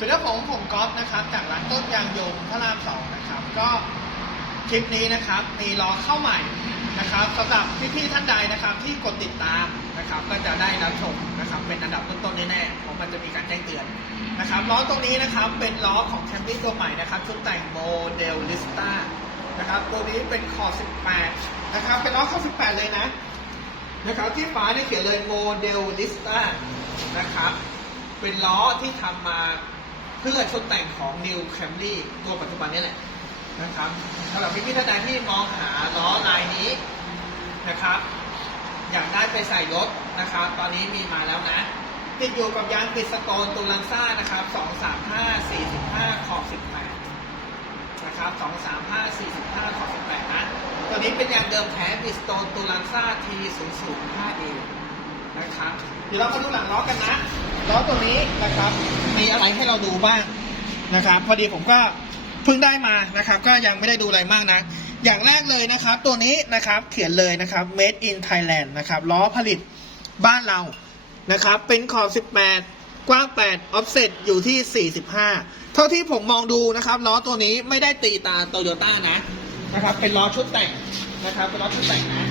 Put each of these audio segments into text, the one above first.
สวัสดีครับผมผมก๊อฟนะครับ จากร้านต้นยางยนต์พระรามสองนะครับ ก็คลิปนี้นะครับมีล้อเข้าใหม่นะครับสำหรับพี่ๆท่านใดนะครับ ที่กดติดตามนะครับ ก็จะได้รับชมนะครับ เป็นอันดับต้นๆแน่ๆเพราะมันจะมีการแจ้งเตือนนะครับล้อตรงนี้นะครับเป็นล้อของแคมปิ้ตัวใหม่นะครับชุดแต่งโมเดลลิสต้านะครับตัวนี้เป็นคอ18นะครับเป็นล้อคอ18 เลยนะนะครับที่ฟ้าเนี่ยเขียนเลยโมเดลลิสต้านะครับเป็นล้อที่ทำมา เพื่อชุดแต่งของ New Camry ตัวปัจจุบันนี่แหละนะครับสำหรับพี่พี่ท่านใดที่มองหาล้อลายนี้นะครับ อยากได้ไปใส่รถนะครับ ตอนนี้มีมาแล้วนะ ติดอยู่กับยางปิดสโตนตูลังซ่านะครับ235 45ขอบ18นะครับ235 45ขอบ18นะตัวนี้เป็นยางเดิมแท้บิสโตนตูลันซ่า T 0 0 5 A นะครับเดี๋ยวเรามาดูหลังล้อกันนะล้อตัวนี้นะครับมีอะไรให้เราดูบ้างนะครับ พอดีผมก็เพิ่งได้มานะครับ ก็ยังไม่ได้ดูอะไรมากนะอย่างแรกเลยนะครับ ตัวนี้นะครับเขียนเลยนะครับ made in Thailand นะครับล้อผลิตบ้านเรานะครับ เป็นขอบ 18 กว้าง 8 offset อยู่ที่ 45 เท่าที่ผมมองดูนะครับล้อตัวนี้ไม่ได้ตีตาโตโยต้านะนะครับ เป็นล้อชุดแต่งนะครับ เป็นล้อชุดแต่งนะ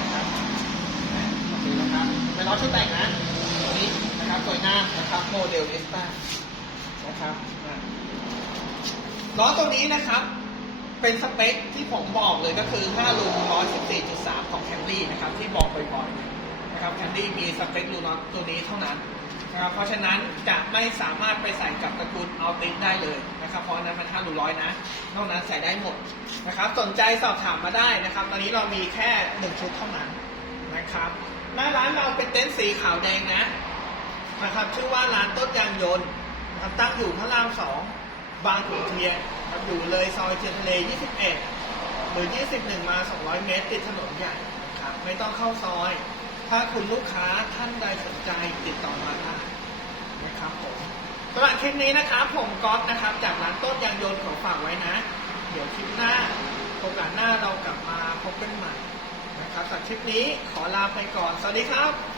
นะครับเดี๋ยวเราค้นะครับโอเคนะครับเป็นล้อชุดแต่งนะตัวนี้นะครับสวยงามนะครับโมเดลเอสตานะครับล้อตัวนี้นะครับ เป็นสเปคที่ผมบอกเลยก็คือ5ลู114.3 ของแคมรี่นะครับ ที่บอกบ่อยๆนะครับแคมรี่มีสเปคลูนอตตัวนี้เท่านั้นนะครับเพราะฉะนั้นจะไม่สามารถไปใส่กับตระกูลอัลติสได้ เลยนะครับเพราะนนั้นมัน5ลูร้อยนะ นอกนั้นใส่ได้หมดนะครับ สนใจสอบถามมาได้นะครับ ตอนนี้เรามีแค่1ชุดเท่านั้นนะครับ หน้าร้านเราเป็นเต็นท์สีขาวแดงนะนะครับชื่อว่าร้านต้นยางยนต์นะครับตั้งอยู่พระรามสองบางขุนเทียนครับอยู่เลยซอยเทียนทะเล 21 หรือ 21 มา 200 เมตร ติดถนนใหญ่ครับไม่ต้องเข้าซอย ถ้าคุณลูกค้าท่านใดสนใจติดต่อมาได้นะครับผม สำหรับคลิปนี้นะครับผมก๊อฟนะครับ จากร้านต้นยางยนต์ขอฝากไว้นะ เดี๋ยวคลิปหน้าโอกาสหน้าเรากลับมาพบกันใหม่นะครับสำหรับคลิปนี้ขอลาไปก่อน สวัสดีครับ